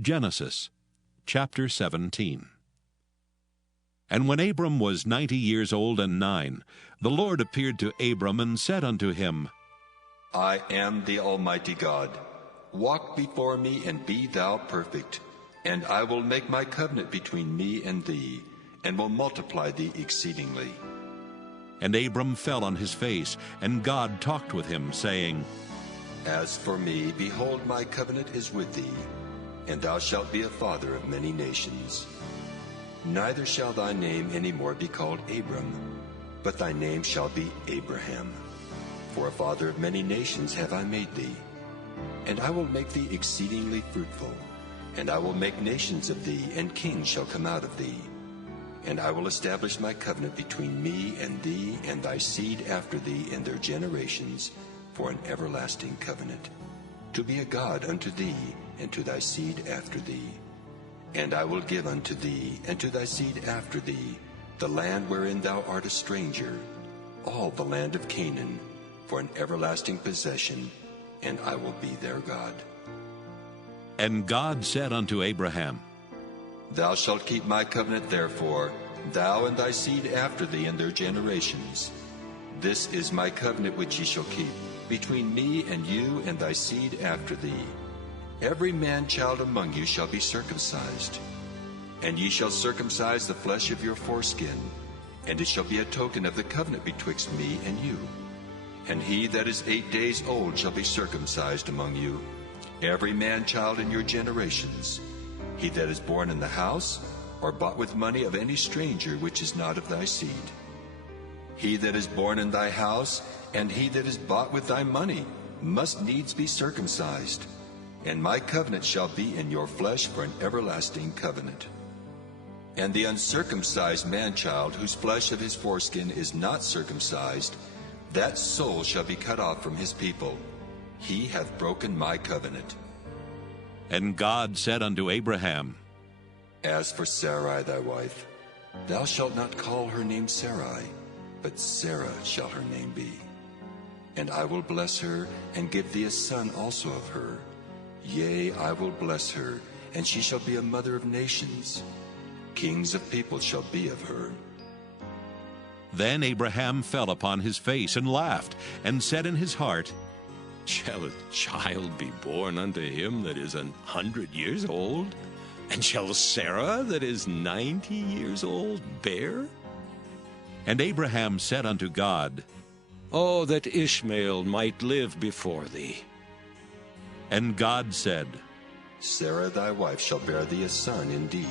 Genesis, chapter 17. And when Abram was 90 years old and 9, the Lord appeared to Abram and said unto him, I am the Almighty God. Walk before me and be thou perfect, and I will make my covenant between me and thee, and will multiply thee exceedingly. And Abram fell on his face, and God talked with him, saying, As for me, behold, my covenant is with thee, and thou shalt be a father of many nations. Neither shall thy name any more be called Abram, but thy name shall be Abraham. For a father of many nations have I made thee. And I will make thee exceedingly fruitful, and I will make nations of thee, and kings shall come out of thee. And I will establish my covenant between me and thee and thy seed after thee in their generations, for an everlasting covenant, to be a God unto thee and to thy seed after thee. And I will give unto thee and to thy seed after thee the land wherein thou art a stranger, all the land of Canaan, for an everlasting possession, and I will be their God. And God said unto Abraham, Thou shalt keep my covenant therefore, thou and thy seed after thee in their generations. This is my covenant which ye shall keep, between me and you and thy seed after thee. Every man-child among you shall be circumcised. And ye shall circumcise the flesh of your foreskin, and it shall be a token of the covenant betwixt me and you. And he that is 8 days old shall be circumcised among you, every man-child in your generations. He that is born in the house, or bought with money of any stranger which is not of thy seed. He that is born in thy house, and he that is bought with thy money, must needs be circumcised. And my covenant shall be in your flesh for an everlasting covenant. And the uncircumcised man-child, whose flesh of his foreskin is not circumcised, that soul shall be cut off from his people. He hath broken my covenant. And God said unto Abraham, As for Sarai thy wife, thou shalt not call her name Sarai, but Sarah shall her name be. And I will bless her, and give thee a son also of her. Yea, I will bless her, and she shall be a mother of nations. Kings of people shall be of her. Then Abraham fell upon his face and laughed, and said in his heart, Shall a child be born unto him that is 100 years old? And shall Sarah that is 90 years old bear? And Abraham said unto God, Oh, that Ishmael might live before thee. And God said, Sarah thy wife shall bear thee a son indeed,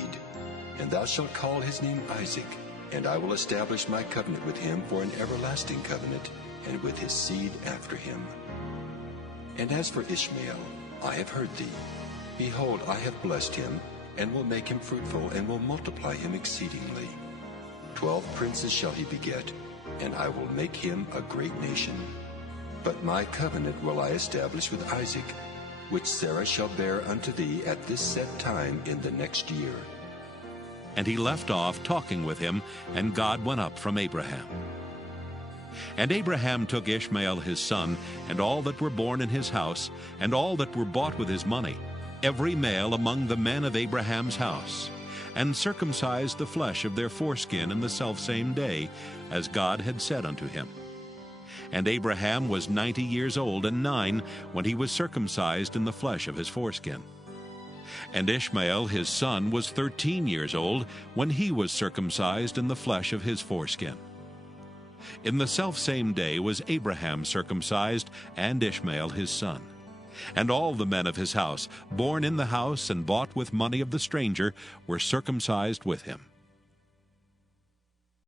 and thou shalt call his name Isaac, and I will establish my covenant with him for an everlasting covenant, and with his seed after him. And as for Ishmael, I have heard thee. Behold, I have blessed him, and will make him fruitful, and will multiply him exceedingly. 12 princes shall he beget, and I will make him a great nation. But my covenant will I establish with Isaac, which Sarah shall bear unto thee at this set time in the next year. And he left off talking with him, and God went up from Abraham. And Abraham took Ishmael his son, and all that were born in his house, and all that were bought with his money, every male among the men of Abraham's house, and circumcised the flesh of their foreskin in the selfsame day, as God had said unto him. And Abraham was 90 years old and 9 when he was circumcised in the flesh of his foreskin. And Ishmael his son was 13 years old when he was circumcised in the flesh of his foreskin. In the selfsame day was Abraham circumcised, and Ishmael his son. And all the men of his house, born in the house and bought with money of the stranger, were circumcised with him.